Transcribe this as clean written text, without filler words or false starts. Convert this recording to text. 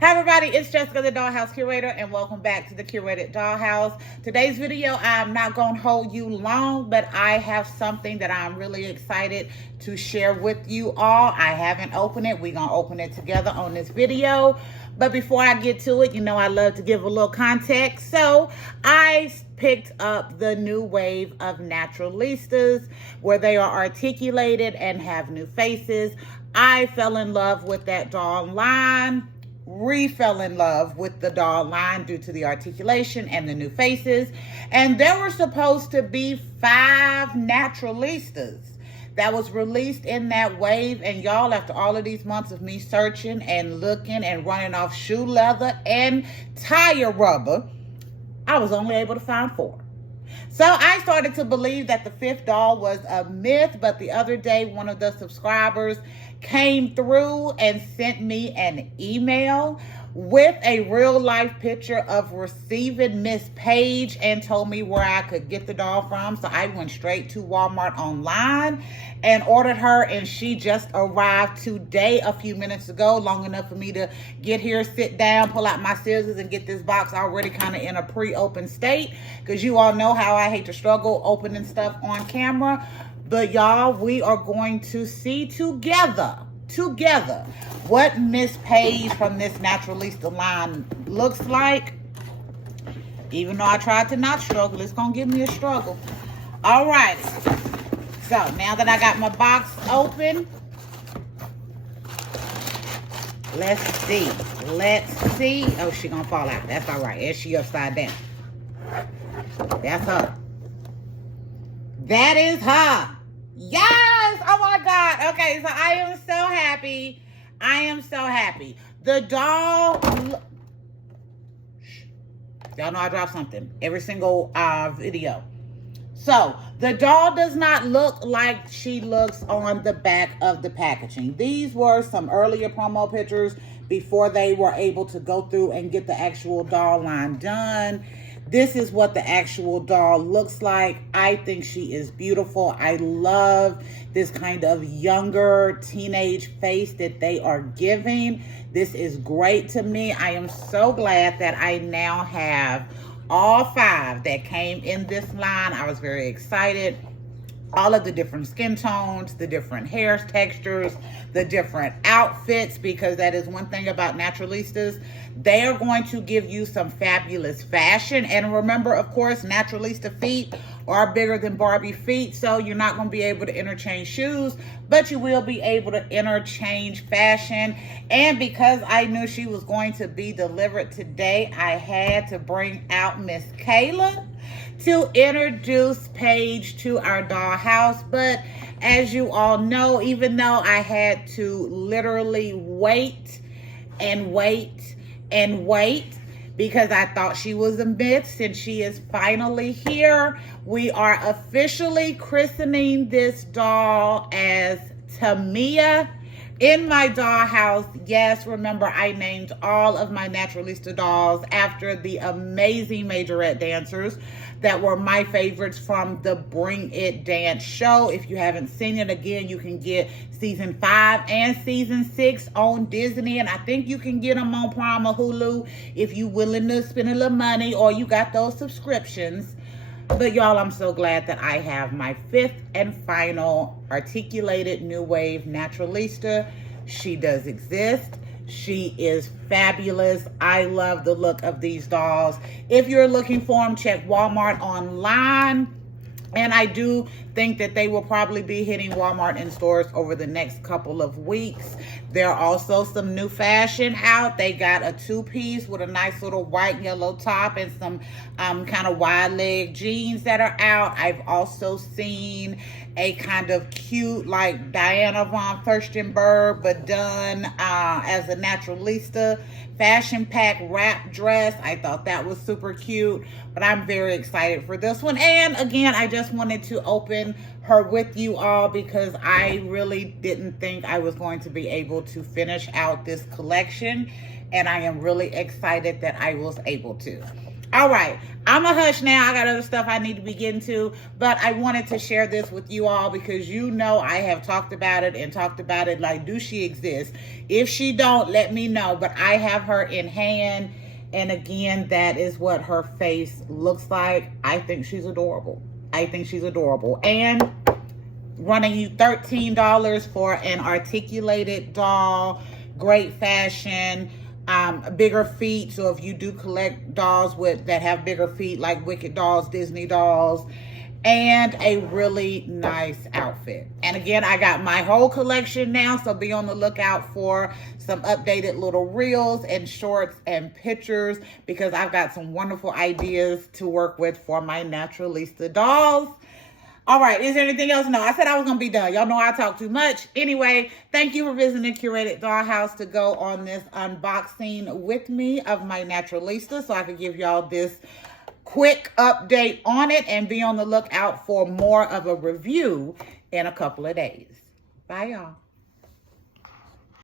Hi everybody, it's Jessica the Dollhouse Curator and welcome back to the Curated Dollhouse. Today's video, I'm not going to hold you long, but I have something that I'm really excited to share with you all. I haven't opened it. We're going to open it together on this video. But before I get to it, you know I love to give a little context. So I picked up the new wave of Naturalistas where they are articulated and have new faces. I fell in love with that doll line. Fell in love with the doll line due to the articulation and the new faces. And there were supposed to be 5 Naturalistas that was released in that wave. And y'all, after all of these months of me searching and looking and running off shoe leather and tire rubber, I was only able to find 4. So I started to believe that the 5th doll was a myth, but the other day, one of the subscribers came through and sent me an email with a real life picture of receiving Miss Paige and told me where I could get the doll from. So I went straight to Walmart online and ordered her, and she just arrived today a few minutes ago, long enough for me to get here, sit down, pull out my scissors, and get this box already kind of in a pre-open state, because you all know how I hate to struggle opening stuff on camera. But y'all, we are going to see together what Miss Paige from this Naturalista line looks like. Even though I tried to not struggle, it's gonna give me a struggle. All right, so now that I got my box open, let's see. Oh, she gonna fall out. That's all right. Is she upside down? That's her. That is her. Yes! Oh my God. Okay, so I am so happy. The doll... Y'all know I drop something every single video. So, the doll does not look like she looks on the back of the packaging. These were some earlier promo pictures before they were able to go through and get the actual doll line done. This is what the actual doll looks like. I think she is beautiful. I love this kind of younger teenage face that they are giving. This is great to me. I am so glad that I now have all 5 that came in this line. I was very excited. All of the different skin tones, the different hair textures, the different outfits, because that is one thing about Naturalistas. They are going to give you some fabulous fashion. And remember, of course, Naturalista feet are bigger than Barbie feet, so you're not going to be able to interchange shoes, but you will be able to interchange fashion. And because I knew she was going to be delivered today, I had to bring out Miss Kayla to introduce Paige to our dollhouse. But as you all know, even though I had to literally wait because I thought she was a myth, since she is finally here, we are officially christening this doll as Tamia in my dollhouse. Yes, remember I named all of my Naturalista dolls after the amazing majorette dancers that were my favorites from the Bring It Dance show. If you haven't seen it, again, you can get season 5 and season 6 on Disney, and I think you can get them on Prime or Hulu if you're willing to spend a little money or you got those subscriptions. But y'all, I'm so glad that I have my 5th and final articulated new wave Naturalista. She does exist. She is fabulous. I love the look of these dolls. If you're looking for them, check Walmart online. And I do think that they will probably be hitting Walmart in stores over the next couple of weeks. There are also some new fashion out. They got a 2-piece with a nice little white and yellow top and some kind of wide leg jeans that are out. I've also seen a kind of cute, like Diana von Furstenberg, but done as a Naturalista fashion pack wrap dress. I thought that was super cute, but I'm very excited for this one. And again, I just wanted to open her with you all because I really didn't think I was going to be able to finish out this collection, and I am really excited that I was able to. All right, I'm a hush now. I got other stuff I need to be getting to, but I wanted to share this with you all because you know I have talked about it and talked about it like, do she exist? If she don't, let me know, but I have her in hand, and again, that is what her face looks like. I think she's adorable. I think she's adorable. And running you $13 for an articulated doll, great fashion, bigger feet. So if you do collect dolls that have bigger feet, like Wicked dolls, Disney dolls, and a really nice outfit. And again, I got my whole collection now, so be on the lookout for some updated little reels and shorts and pictures, because I've got some wonderful ideas to work with for my Naturalista dolls. All right, is there anything else? No, I said I was going to be done. Y'all know I talk too much. Anyway, thank you for visiting Curated Dollhouse to go on this unboxing with me of my Naturalista, so I could give y'all this quick update on it, and be on the lookout for more of a review in a couple of days. Bye, y'all.